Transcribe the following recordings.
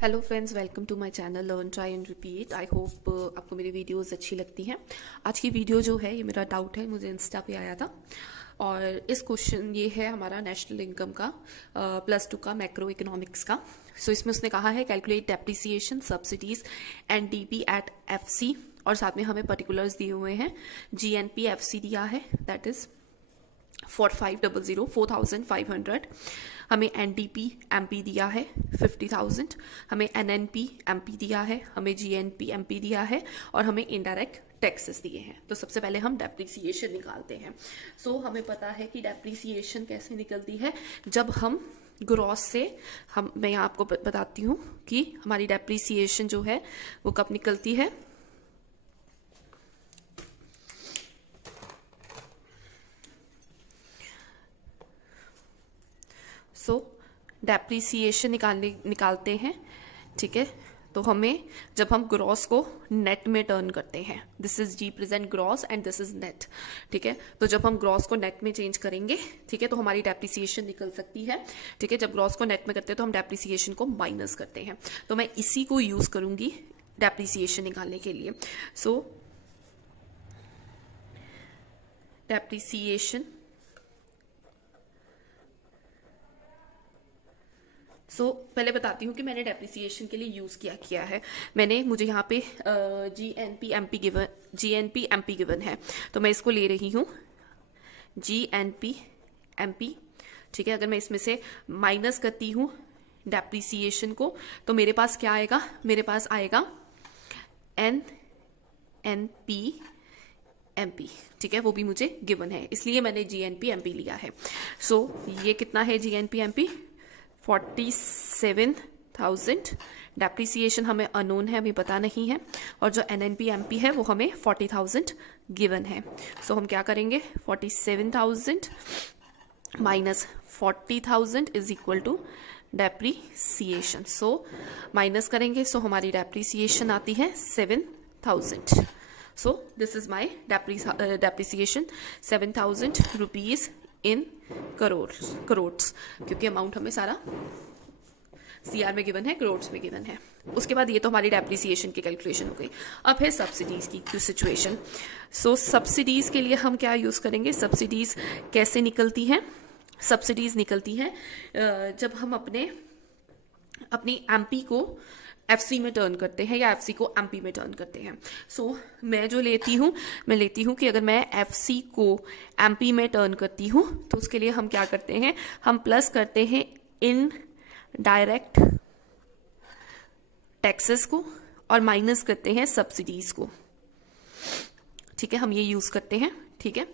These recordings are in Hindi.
Hello friends, welcome to my channel learn try and repeat. I hope आपको मेरी वीडियोस अच्छी लगती हैं। आज की वीडियो जो है ये मेरा डाउट है, मुझे इंस्टा पे आया था और इस क्वेश्चन ये है हमारा नेशनल इनकम का +2 का मैक्रो इकोनॉमिक्स का। सो इसमें उसने कहा है calculate depreciation subsidies NDP at FC और साथ में हमें पर्टिकुलर्स दिए हुए हैं। जीएनपी एफसी दिया है दैट इज 4500 हमें एनडीपी एमपी दिया है 50,000, हमें एनएनपी एमपी दिया है, हमें जीएनपी एमपी दिया है और हमें इनडायरेक्ट टैक्सेस दिए हैं। तो सबसे पहले हम डेप्रिसिएशन निकालते हैं। सो हमें पता है कि डेप्रिसिएशन कैसे निकलती है, जब हम ग्रॉस से मैं यहाँ आपको बताती हूँ कि हमारी डेप्रिसिएशन जो है वो कब निकलती है। सो डेप्रिसिएशन निकालते हैं, ठीक है। तो हमें जब हम ग्रॉस को नेट में टर्न करते हैं, this is represent gross and this is net, ठीक है। तो जब हम ग्रॉस को नेट में चेंज करेंगे, ठीक है, तो हमारी डेप्रिसिएशन निकल सकती है, ठीक है। जब ग्रॉस को नेट में करते हैं तो हम डेप्रिसिएशन को माइनस करते हैं। तो मैं इसी को यूज करूंगी डेप्रिसिएशन निकालने के लिए। सो डेप्रिसिएशन, पहले बताती हूँ कि मैंने डेप्रिसिएशन के लिए यूज किया है। मुझे यहाँ पे जीएनपी एमपी गिवन है, तो मैं इसको ले रही हूँ जीएनपी एमपी, ठीक है। अगर मैं इसमें से माइनस करती हूँ डेप्रिसिएशन को तो मेरे पास क्या आएगा, मेरे पास आएगा एनएनपी एमपी, ठीक है। वो भी मुझे गिवन है, इसलिए मैंने जीएनपी एमपी लिया है। सो ये कितना है जीएनपी एमपी 47,000। डेप्रिसिएशन हमें अननोन है, अभी पता नहीं है, और जो एनएनपी एमपी है वो हमें 40,000 गिवन है। सो हम क्या करेंगे, 47,000 minus 40,000 is equal to depreciation. So minus करेंगे, सो हमारी डेप्रिसिएशन आती है 7,000। So this is my depreciation 7,000 rupees in crores, क्योंकि अमाउंट हमें सारा सीआर में गिवन है, करोड्स में गिवन है। उसके बाद ये तो हमारी डेप्रिसिएशन की कैलकुलेशन हो गई। अब है सब्सिडीज की सिचुएशन। सो सब्सिडीज के लिए हम क्या यूज करेंगे, सब्सिडीज कैसे निकलती हैं। सब्सिडीज निकलती हैं जब हम अपनी एमपी को एफसी में टर्न करते हैं या एफसी को एमपी में टर्न करते हैं। सो मैं जो लेती हूँ कि अगर मैं एफसी को एमपी में टर्न करती हूँ तो उसके लिए हम क्या करते हैं, हम प्लस करते हैं इन डायरेक्ट टैक्सेस को और माइनस करते हैं सब्सिडीज को, ठीक है। हम ये यूज करते हैं, ठीक है।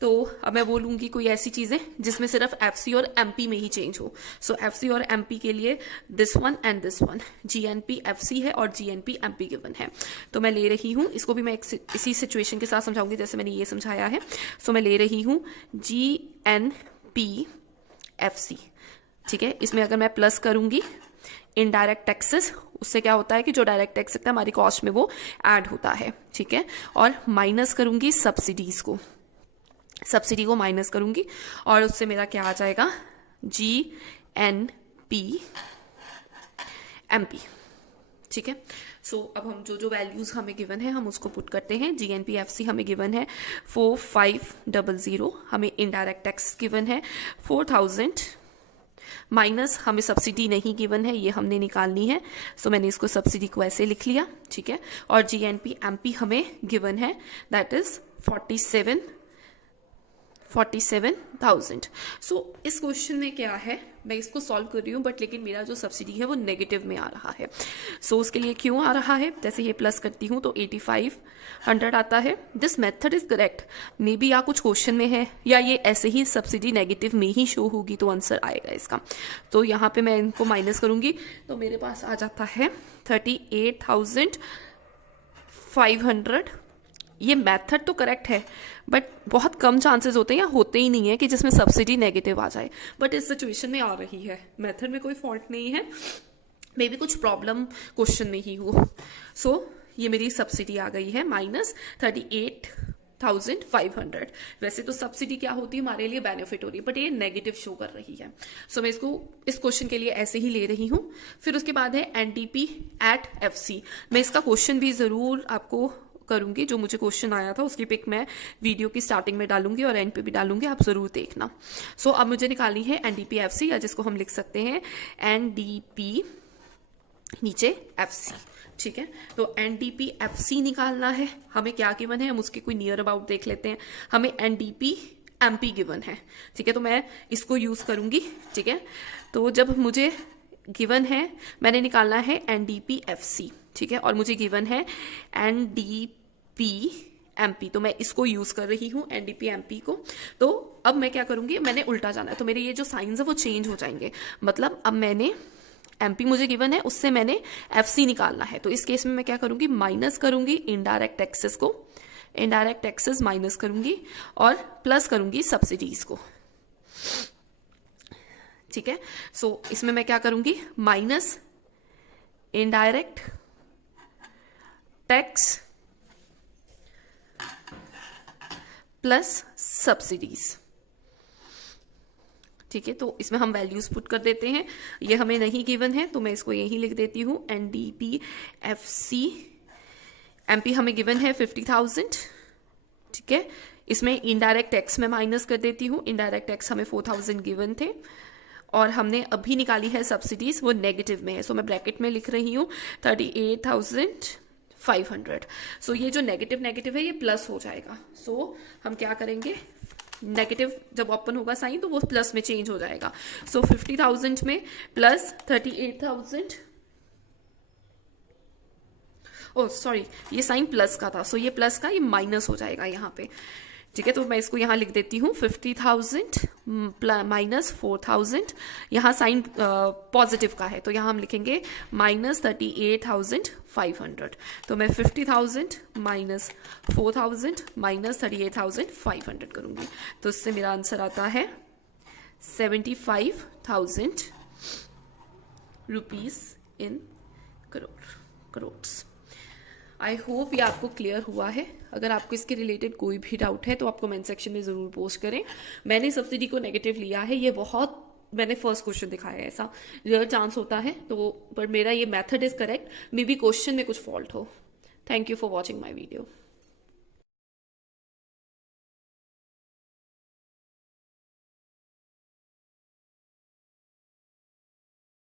तो अब मैं बोलूंगी कोई ऐसी चीजें जिसमें सिर्फ एफसी और एमपी में ही चेंज हो। सो एफसी और एमपी के लिए this one and this one, GNP FC है और जीएनपी एमपी गिवन है। तो मैं ले रही हूं, इसको भी मैं इसी सिचुएशन के साथ समझाऊंगी जैसे मैंने ये समझाया है। सो मैं ले रही हूं जीएनपी एफसी, ठीक है। इसमें अगर मैं प्लस करूंगी इनडायरेक्ट टैक्सेस, उससे क्या होता है कि जो डायरेक्ट टैक्स है हमारी कॉस्ट में वो ऐड होता है, ठीक है। और माइनस करूंगी सब्सिडीज को, सब्सिडी को माइनस करूंगी और उससे मेरा क्या आ जाएगा, जीएनपी एमपी, ठीक है। सो अब हम जो वैल्यूज हमें गिवन है हम उसको पुट करते हैं। जीएनपी एफसी हमें गिवन है 4500, हमें इनडायरेक्ट टैक्स गिवन है 4000 माइनस हमें सब्सिडी नहीं गिवन है, ये हमने निकालनी है। सो मैंने इसको सब्सिडी को ऐसे लिख लिया, ठीक है। और जीएनपी एमपी हमें गिवन है दैट इज 47,000। सो इस क्वेश्चन में क्या है, मैं इसको सॉल्व कर रही हूँ बट लेकिन मेरा जो सब्सिडी है वो नेगेटिव में आ रहा है। सो उसके लिए क्यों आ रहा है, जैसे ये प्लस करती हूँ तो 8500 आता है। This method is correct, may be या कुछ क्वेश्चन में है या ये ऐसे ही सब्सिडी नेगेटिव में ही शो होगी तो आंसर आएगा इसका। तो यहाँ पे मैं इनको माइनस करूंगी तो मेरे पास आ जाता है 38,500। ये मेथड तो करेक्ट है बट बहुत कम चांसेस होते हैं या होते ही नहीं है कि जिसमें सब्सिडी नेगेटिव आ जाए, बट इस सिचुएशन में आ रही है। मेथड में कोई फॉल्ट नहीं है, मे बी कुछ प्रॉब्लम क्वेश्चन में ही हो। सो ये मेरी सब्सिडी आ गई है -38 500। वैसे तो सब्सिडी क्या होती है, हमारे लिए बेनिफिट हो रही है, बट ये नेगेटिव शो कर रही है। सो मैं इसको इस क्वेश्चन के लिए ऐसे ही ले रही हूं। फिर उसके बाद है एनडीपी एट एफसी। मैं इसका क्वेश्चन भी जरूर आपको करूंगी, जो मुझे क्वेश्चन आया था उसकी पिक मैं वीडियो की स्टार्टिंग में डालूंगी और एंड पे भी डालूंगी, आप जरूर देखना। सो अब मुझे निकालनी है एनडीपी एफसी, या जिसको हम लिख सकते हैं एनडीपी नीचे एफसी। ठीक है, तो एनडीपी एफसी निकालना है। हमें क्या गिवन है, हम उसके कोई नियर अबाउट देख लेते हैं। हमें एनडीपी एमपी गिवन है। ठीक है, तो मैं इसको यूज करूंगी। ठीक है, तो जब मुझे गिवन है, मैंने निकालना है एनडीपी एफसी। ठीक है, और मुझे गिवन है एनडीपी एमपी, तो मैं इसको यूज कर रही हूं एनडीपी एमपी को। तो अब मैं क्या करूंगी, मैंने उल्टा जाना है, तो मेरे ये जो साइंस है वो चेंज हो जाएंगे। मतलब अब मैंने एमपी मुझे गिवन है, उससे मैंने एफसी निकालना है। तो इस केस में मैं क्या करूंगी, माइनस करूंगी इनडायरेक्ट टैक्सेस को, इनडायरेक्ट टैक्सेस माइनस करूंगी और प्लस करूंगी सब्सिडीज को। ठीक है, सो इसमें मैं क्या करूंगी, minus indirect tax plus subsidies. ठीक है, तो इसमें हम वैल्यूज पुट कर देते हैं। ये हमें नहीं गिवन है तो मैं इसको यही लिख देती हूं एनडीपी एफसी। एमपी हमें गिवन है 50,000। ठीक है, इसमें इनडायरेक्ट टैक्स में माइनस कर देती हूँ। इनडायरेक्ट टैक्स हमें 4,000 गिवन थे और हमने अभी निकाली है सब्सिडीज, वो नेगेटिव में है। सो मैं ब्रैकेट में लिख रही हूँ 38,500। सो ये जो नेगेटिव नेगेटिव है ये प्लस हो जाएगा। सो हम क्या करेंगे, नेगेटिव जब ओपन होगा साइन तो वो प्लस में चेंज हो जाएगा। सो 50,000 में प्लस 38,000, ओह सॉरी ये साइन प्लस का था, सो ये प्लस का ये माइनस हो जाएगा यहाँ पे। ठीक है, तो मैं इसको यहाँ लिख देती हूँ 50,000 माइनस 4,000। यहाँ साइन पॉजिटिव का है तो यहाँ हम लिखेंगे माइनस 38,500। तो मैं 50,000 माइनस 4,000 माइनस 38,500 करूंगी, तो इससे मेरा आंसर आता है 75,000 rupees in crores. I hope ये आपको क्लियर हुआ है। अगर आपको इसके रिलेटेड कोई भी डाउट है तो आप कमेंट सेक्शन में ज़रूर पोस्ट करें। मैंने सब्सिडी को नेगेटिव लिया है, ये बहुत मैंने फर्स्ट क्वेश्चन दिखाया है, ऐसा रियल चांस होता है, तो पर मेरा ये method is correct, may be question में कुछ फॉल्ट हो। Thank you for watching my video.